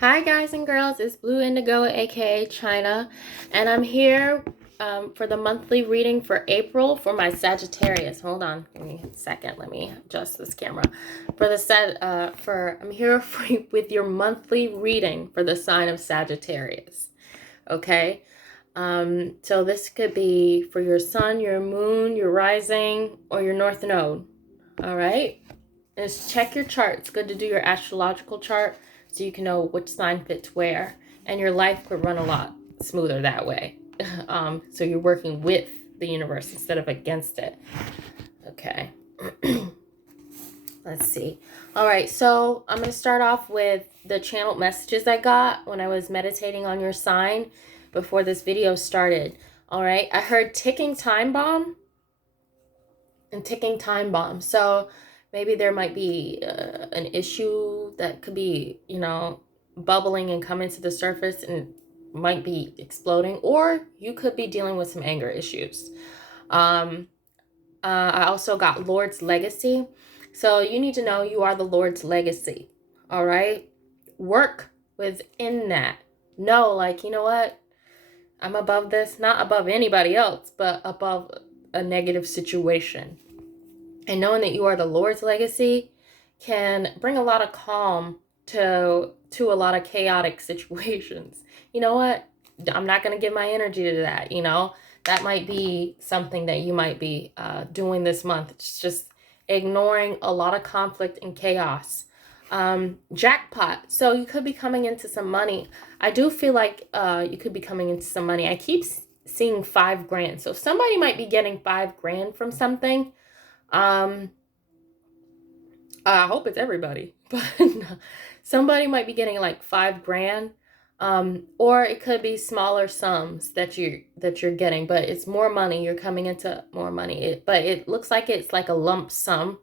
Hi guys and girls, it's Blue Indigo aka China, and I'm here for the monthly reading for April for my Sagittarius. Hold on, give me a second. Let me adjust this camera. I'm here for with your monthly reading for the sign of Sagittarius. Okay, so this could be for your sun, your moon, your rising, or your north node. All right, just check your chart. It's good to do your astrological chart so you can know which sign fits where, and your life could run a lot smoother that way. So you're working with the universe instead of against it. Okay. Let's see. All right, so I'm going to start off with the channeled messages I got when I was meditating on your sign before this video started. All right, I heard ticking time bomb and ticking time bomb. So maybe there might be an issue that could be, bubbling and coming to the surface and might be exploding, or you could be dealing with some anger issues. I also got Lord's legacy. So you need to know you are the Lord's legacy. All right. Work within that. Know, like, you know what? I'm above this, not above anybody else, but above a negative situation. And knowing that you are the Lord's legacy can bring a lot of calm to a lot of chaotic situations. You know what? I'm not going to give my energy to that. That might be something that you might be doing this month. It's just ignoring a lot of conflict and chaos. Jackpot. So you could be coming into some money. I do feel like you could be coming into some money. I keep seeing $5,000. So somebody might be getting $5,000 from something. I hope it's everybody, but somebody might be getting like $5,000. Or it could be smaller sums that you're getting, but it's more money. You're coming into more money. But it looks like it's like a lump sum,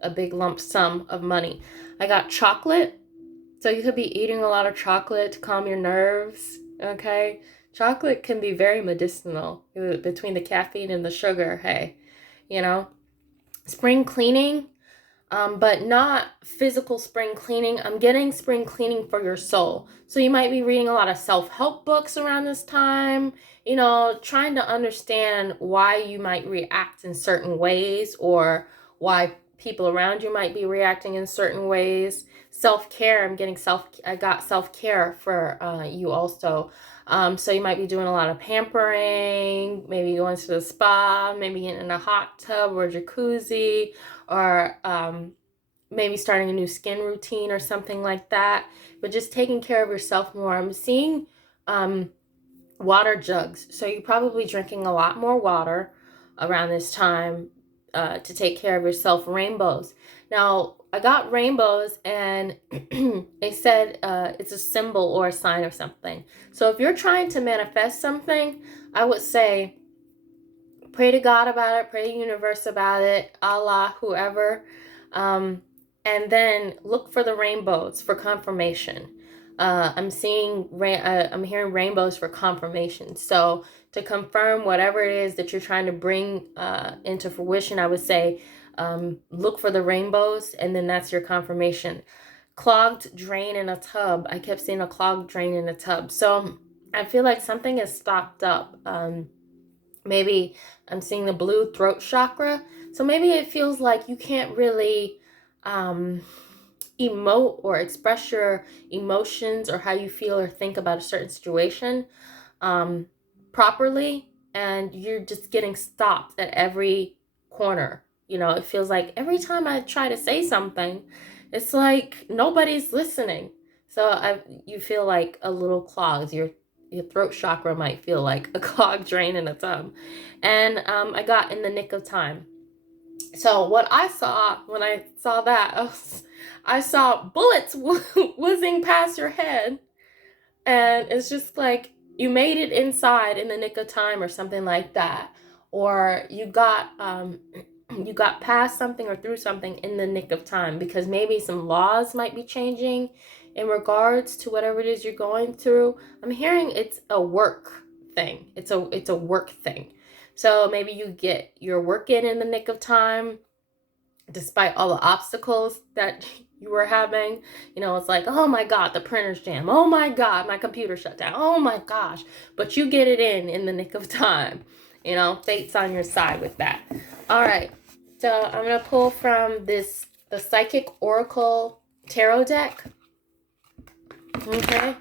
a big lump sum of money. I got chocolate. So you could be eating a lot of chocolate to calm your nerves. Okay. Chocolate can be very medicinal between the caffeine and the sugar. Hey, spring cleaning, but not physical spring cleaning. I'm getting spring cleaning for your soul. So you might be reading a lot of self-help books around this time, trying to understand why you might react in certain ways or why people around you might be reacting in certain ways. Self-care, I got self-care for you also. So you might be doing a lot of pampering, maybe going to the spa, maybe getting in a hot tub or jacuzzi, or maybe starting a new skin routine or something like that. But just taking care of yourself more. I'm seeing water jugs. So you're probably drinking a lot more water around this time to take care of yourself. Rainbows. Now, I got rainbows and they said it's a symbol or a sign of something. So if you're trying to manifest something, I would say pray to God about it, pray to the universe about it, Allah, whoever, and then look for the rainbows for confirmation. I'm hearing rainbows for confirmation. So to confirm whatever it is that you're trying to bring into fruition, I would say look for the rainbows, and then that's your confirmation. Clogged drain in a tub. I kept seeing a clogged drain in a tub. So I feel like something is stopped up. Maybe I'm seeing the blue throat chakra. So maybe it feels like you can't really emote or express your emotions or how you feel or think about a certain situation properly. And you're just getting stopped at every corner. It feels like every time I try to say something, it's like nobody's listening. So you feel like a little clogged. Your throat chakra might feel like a clogged drain in a tub. And I got in the nick of time. So what I saw when I saw that, I saw bullets whizzing past your head. And it's just like you made it inside in the nick of time or something like that. Or you got past something or through something in the nick of time, because maybe some laws might be changing in regards to whatever it is you're going through. I'm hearing it's a work thing. It's a work thing. So maybe you get your work in the nick of time, despite all the obstacles that you were having. You know, it's like, oh my God, the printer's jammed. Oh my God, my computer shut down. Oh my gosh. But you get it in the nick of time. You know, fate's on your side with that. All right. So I'm going to pull from the Psychic Oracle Tarot deck. Okay.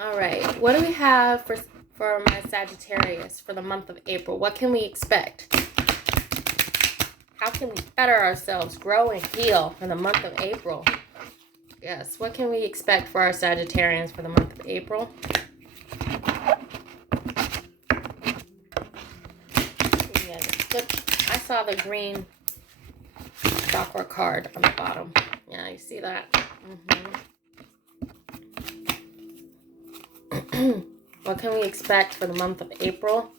All right. What do we have for my Sagittarius for the month of April? What can we expect? How can we better ourselves, grow and heal for the month of April? Yes, what can we expect for our Sagittarians for the month of April? I saw the green chakra card on the bottom. Yeah, you see that? What can we expect for the month of April?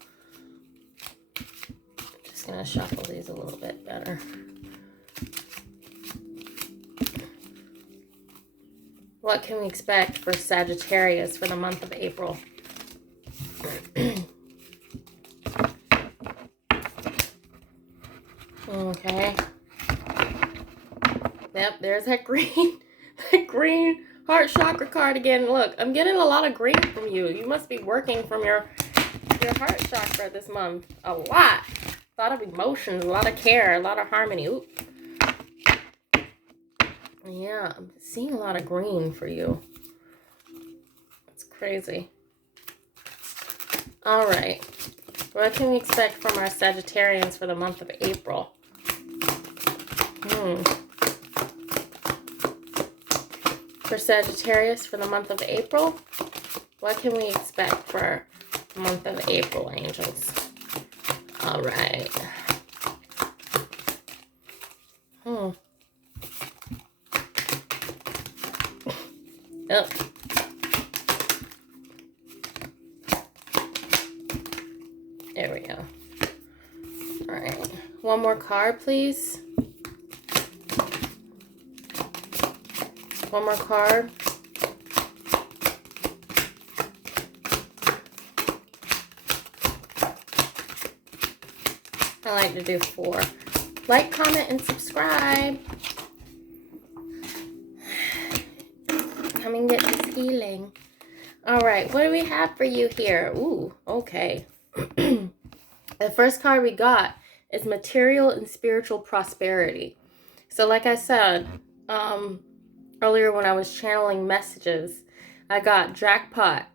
Just going to shuffle these a little bit better. What can we expect for Sagittarius for the month of April? Okay. Yep, there's that green heart chakra card again. Look, I'm getting a lot of green from you. You must be working from your heart chakra this month. A lot. A lot of emotions, a lot of care, a lot of harmony. Ooh. Yeah, I'm seeing a lot of green for you. That's crazy. All right. What can we expect from our Sagittarians for the month of April? For Sagittarius for the month of April, what can we expect for the month of April, angels? All right. Oh. There we go. All right. One more card, please. One more card. I like to do 4. Like, comment, and subscribe. Come and get this healing. All right, what do we have for you here? Ooh, okay. The first card we got is material and spiritual prosperity. So like I said, earlier when I was channeling messages, I got jackpot.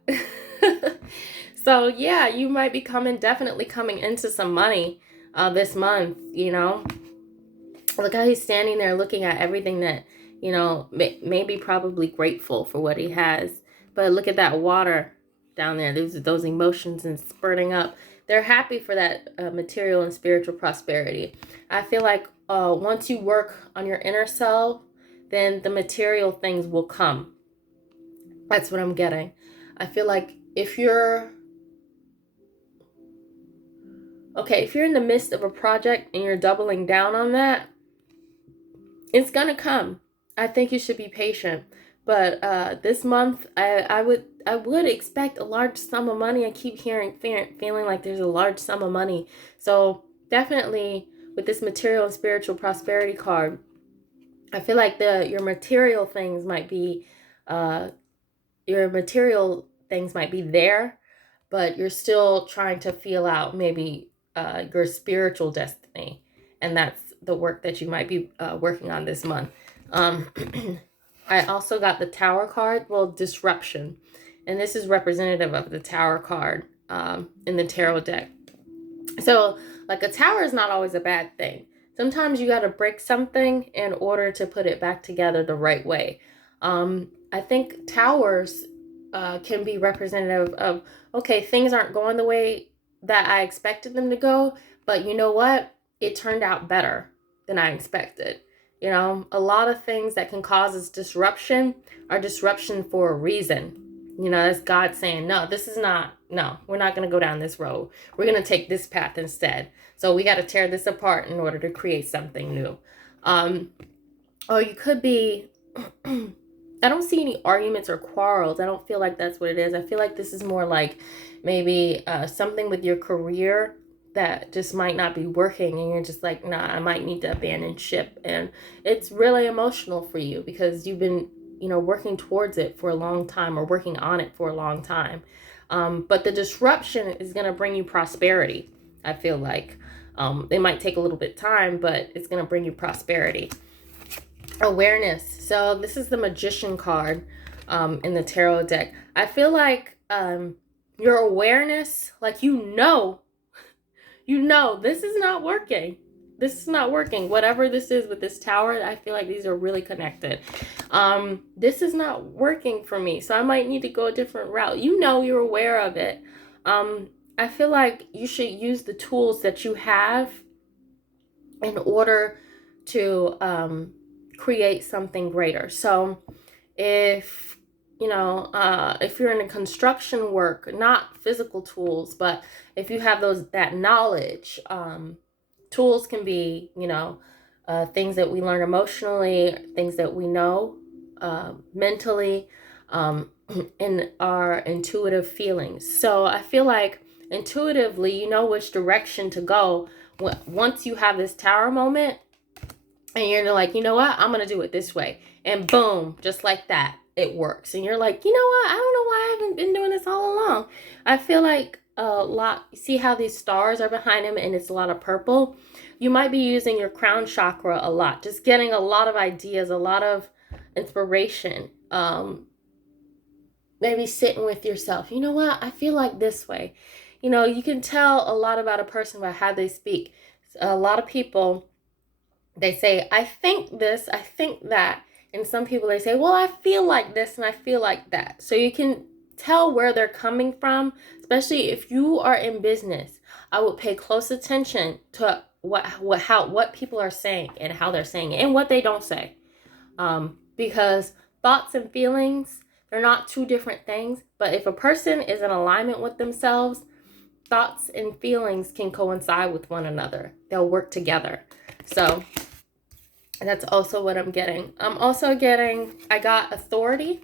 So yeah, you might be definitely coming into some money this month, you know. Look how he's standing there looking at everything that, you know, maybe probably grateful for what he has. But look at that water down there. Those emotions and spurting up. They're happy for that material and spiritual prosperity. I feel like once you work on your inner self, then the material things will come. That's what I'm getting. I feel like if you're in the midst of a project and you're doubling down on that, it's gonna come. I think you should be patient. But this month, I would expect a large sum of money. I keep feeling like there's a large sum of money. So definitely with this material and spiritual prosperity card, I feel like your material things might be there, but you're still trying to feel out maybe your spiritual destiny, and that's the work that you might be working on this month. I also got the Tower card, disruption, and this is representative of the Tower card in the tarot deck. So like a tower is not always a bad thing. Sometimes you got to break something in order to put it back together the right way. I think towers can be representative of, okay, things aren't going the way that I expected them to go, but you know what? It turned out better than I expected. You know, a lot of things that can cause us disruption are disruption for a reason. You know, that's God saying, no, we're not going to go down this road. We're going to take this path instead. So we got to tear this apart in order to create something new. Or you could be, I don't see any arguments or quarrels. I don't feel like that's what it is. I feel like this is more like maybe something with your career that just might not be working, and you're just like, nah, I might need to abandon ship. And it's really emotional for you because you've been, working towards it for a long time, or working on it for a long time. But the disruption is going to bring you prosperity. I feel like it might take a little bit of time, but it's going to bring you prosperity. Awareness. So this is the Magician card in the tarot deck. I feel like your awareness, like this is not working. This is not working. Whatever this is with this tower, I feel like these are really connected. This is not working for me, so I might need to go a different route. You're aware of it. I feel like you should use the tools that you have in order to create something greater. So if you're in a construction work, not physical tools, but if you have that knowledge, tools can be, things that we learn emotionally, things that we know mentally, in our intuitive feelings. So I feel like intuitively, you know which direction to go. Once you have this tower moment, and you're like, you know what, I'm going to do it this way. And boom, just like that, it works. And you're like, you know what, I don't know why I haven't been doing this all along. I feel like see how these stars are behind him and it's a lot of purple? You might be using your crown chakra a lot, just getting a lot of ideas, a lot of inspiration. Maybe sitting with yourself. You know what, I feel like this way. You can tell a lot about a person by how they speak. A lot of people, they say, I think this, I think that. And some people, they say, well, I feel like this and I feel like that. So you can tell where they're coming from, especially if you are in business. I would pay close attention to what people are saying and how they're saying it and what they don't say. Because thoughts and feelings, they're not two different things. But if a person is in alignment with themselves, thoughts and feelings can coincide with one another. They'll work together. So that's also what I'm getting. I'm also getting, I got authority.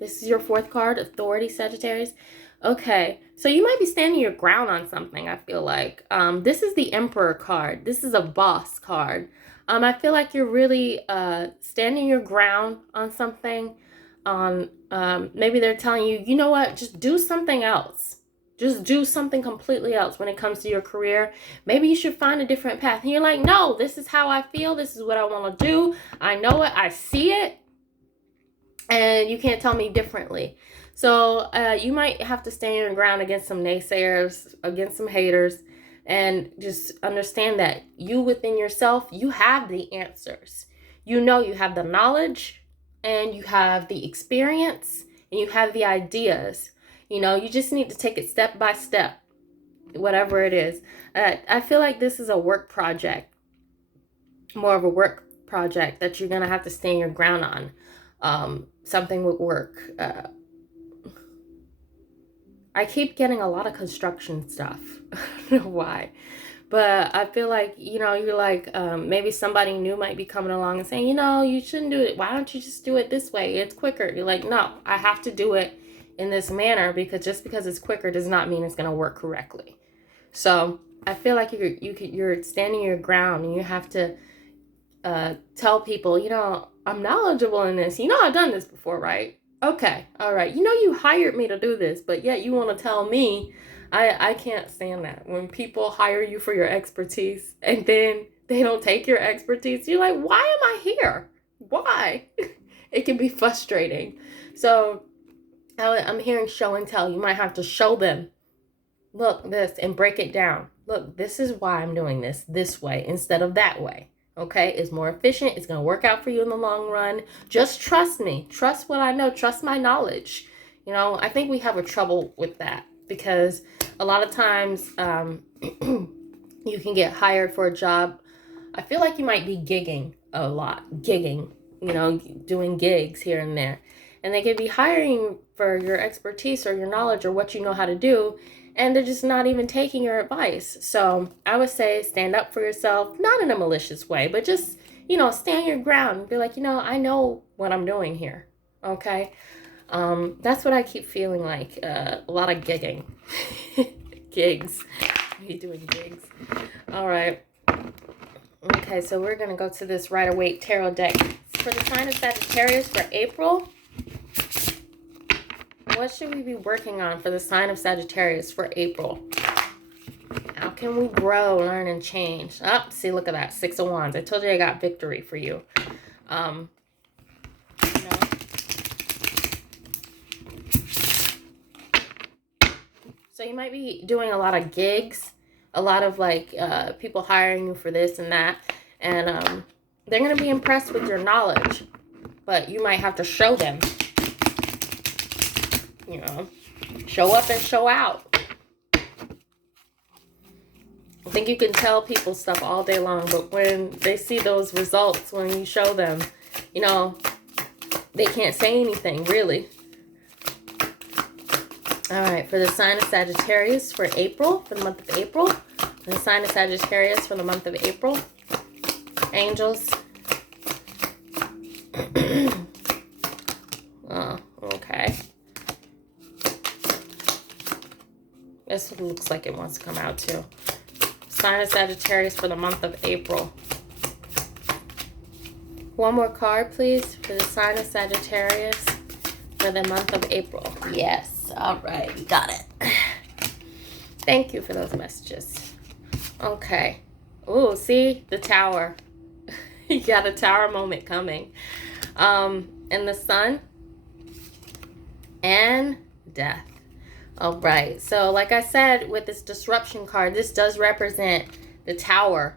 This is your fourth card, authority, Sagittarius. Okay, so you might be standing your ground on something, I feel like. This is the Emperor card. This is a boss card. I feel like you're really standing your ground on something. Maybe they're telling you, you know what, just do something else. Just do something completely else when it comes to your career. Maybe you should find a different path. And you're like, no, this is how I feel. This is what I want to do. I know it. I see it. And you can't tell me differently. So you might have to stand your ground against some naysayers, against some haters, and just understand that you within yourself, you have the answers. You have the knowledge, and you have the experience, and you have the ideas. You just need to take it step by step, whatever it is. I feel like this is a work project, more of a work project that you're going to have to stand your ground on. Something with work. I keep getting a lot of construction stuff. I don't know why. But I feel like, you're like, maybe somebody new might be coming along and saying, you shouldn't do it. Why don't you just do it this way? It's quicker. You're like, no, I have to do it in this manner, because just because it's quicker does not mean it's going to work correctly. So I feel like you're standing your ground, and you have to tell people, I'm knowledgeable in this. I've done this before, right? Okay, all right. You hired me to do this, but yet you want to tell me. I can't stand that. When people hire you for your expertise and then they don't take your expertise, you're like, why am I here? Why? It can be frustrating. So I'm hearing show and tell. You might have to show them, look, this, and break it down. Look, this is why I'm doing this way instead of that way. Okay, it's more efficient. It's going to work out for you in the long run. Just trust me. Trust what I know. Trust my knowledge. I think we have a trouble with that, because a lot of times you can get hired for a job. I feel like you might be gigging a lot. Gigging, doing gigs here and there. And they could be hiring for your expertise or your knowledge or what you know how to do, and they're just not even taking your advice. So I would say stand up for yourself, not in a malicious way, but just, stand your ground and be like, I know what I'm doing here. Okay. That's what I keep feeling like, a lot of gigging. Gigs. You're doing gigs. All right. Okay, so we're going to go to this Rider-Waite Tarot deck. For the sign of Sagittarius for April, what should we be working on for the sign of Sagittarius for April? How can we grow, learn, and change? Oh, see, look at that. 6 of Wands. I told you I got victory for you. You know. So you might be doing a lot of gigs, a lot of like people hiring you for this and that. And they're going to be impressed with your knowledge. But you might have to show them. You know, show up and show out. I think you can tell people stuff all day long, but when they see those results, when you show them, you know, they can't say anything, really. All right, for the sign of Sagittarius for April, for the month of April. For the sign of Sagittarius for the month of April. Angels. Oh, okay. This looks like it wants to come out too. Sign of Sagittarius for the month of April. One more card, please, for the sign of Sagittarius for the month of April. Yes. All right. We got it. Thank you for those messages. Okay. Oh, see? The Tower. You got a Tower moment coming. And the Sun. And Death. All right, so like I said, with this disruption card, this does represent the Tower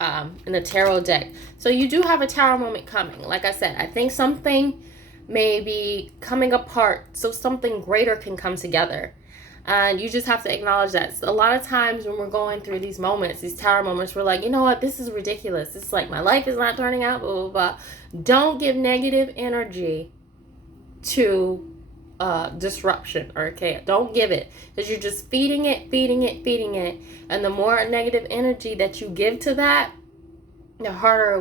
in the tarot deck. So you do have a Tower moment coming. Like I said, I think something may be coming apart so something greater can come together. And you just have to acknowledge that. So a lot of times when we're going through these moments, these Tower moments, we're like, you know what, this is ridiculous. It's like my life is not turning out, blah, blah, blah. Don't give negative energy to disruption, okay? Don't give it, because you're just feeding it, and the more negative energy that you give to that, the harder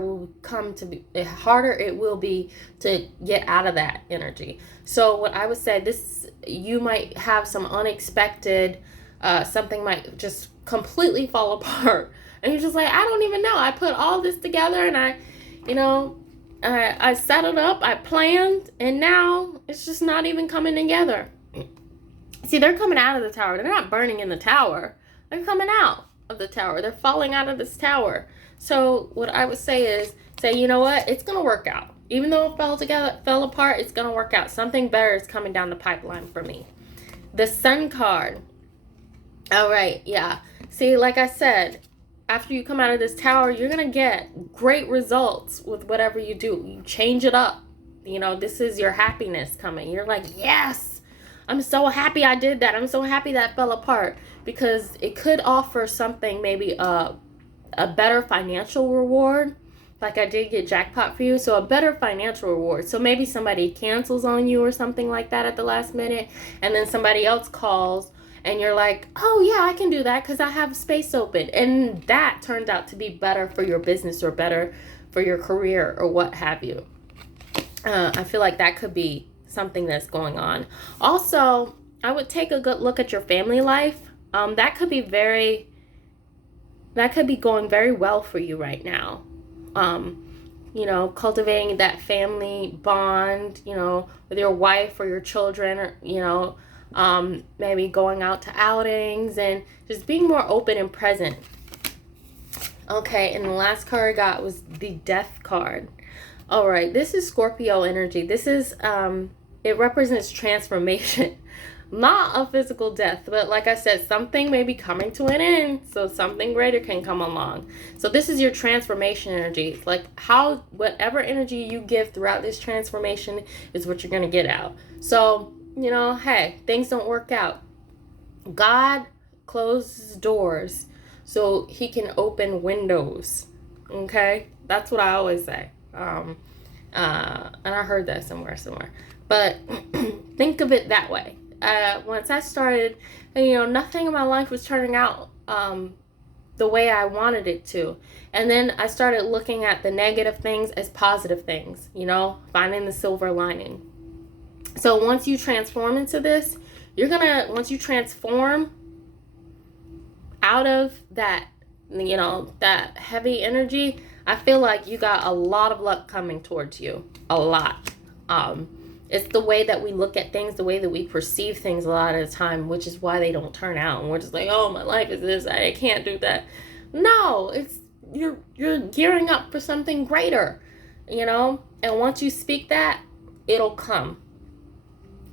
it will be to get out of that energy. So what I would say, this, you might have some unexpected, something might just completely fall apart, and you're just like, I don't even know, I put all this together, and I set it up, I planned, and now it's just not even coming together. See, they're coming out of the Tower. They're not burning in the Tower. They're coming out of the Tower. They're falling out of this Tower. So what I would say is, you know what? It's going to work out. Even though it fell apart, it's going to work out. Something better is coming down the pipeline for me. The Sun card. All right, yeah. See, like I said, after you come out of this Tower, you're going to get great results with whatever you do. You change it up. You know, this is your happiness coming. You're like, yes, I'm so happy I did that. I'm so happy that fell apart, because it could offer something, maybe a better financial reward. Like I did get jackpot for you. So a better financial reward. So maybe somebody cancels on you or something like that at the last minute, and then somebody else calls, and you're like, oh yeah, I can do that because I have space open. And that turned out to be better for your business or better for your career or what have you. I feel like that could be something that's going on. Also, I would take a good look at your family life. That could be going very well for you right now. You know, cultivating that family bond, you know, with your wife or your children, or, you know, maybe going out to outings and just being more open and present. Okay, and the last card I got was the Death card. All right, this is Scorpio energy. This is, it represents transformation. Not a physical death, but like I said, something may be coming to an end, so something greater can come along. So this is your transformation energy. Like whatever energy you give throughout this transformation is what you're going to get out. So, you know, hey, things don't work out. God closes doors so he can open windows. Okay? That's what I always say. And I heard that somewhere. But think of it that way. Once I started, you know, nothing in my life was turning out the way I wanted it to. And then I started looking at the negative things as positive things, you know, finding the silver lining. So once you transform into this, once you transform out of that, you know, that heavy energy, I feel like you got a lot of luck coming towards you. A lot. It's the way that we look at things, the way that we perceive things a lot of the time, which is why they don't turn out. And we're just like, oh, my life is this, I can't do that. No, it's you're gearing up for something greater, you know? And once you speak that, it'll come.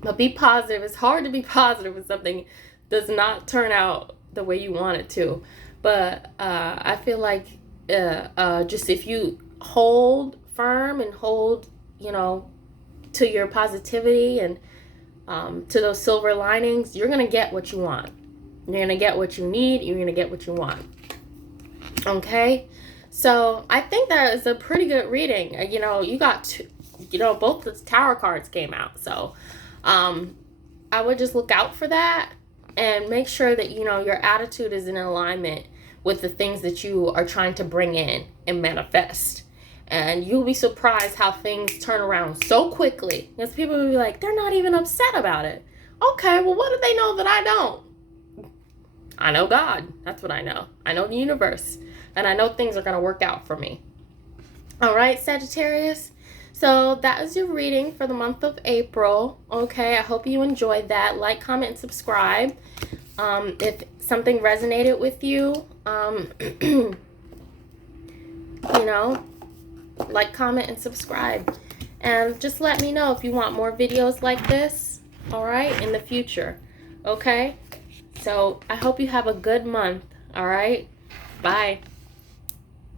But be positive. It's hard to be positive when something does not turn out the way you want it to. But I feel like just if you hold firm and hold, you know, to your positivity and to those silver linings, you're going to get what you want. You're going to get what you need. You're going to get what you want. Okay? So I think that is a pretty good reading. You know, you got two, you know, both the tower cards came out. So I would just look out for that and make sure that, you know, your attitude is in alignment with the things that you are trying to bring in and manifest. And you'll be surprised how things turn around so quickly. Because people will be like, they're not even upset about it. Okay, well, what do they know that I don't? I know God. That's what I know. I know the universe. And I know things are going to work out for me. All right, Sagittarius. So that is your reading for the month of April. Okay, I hope you enjoyed that. Like, comment, and subscribe. If something resonated with you, you know, like, comment, and subscribe. And just let me know if you want more videos like this, all right, in the future. Okay? So I hope you have a good month, all right? Bye.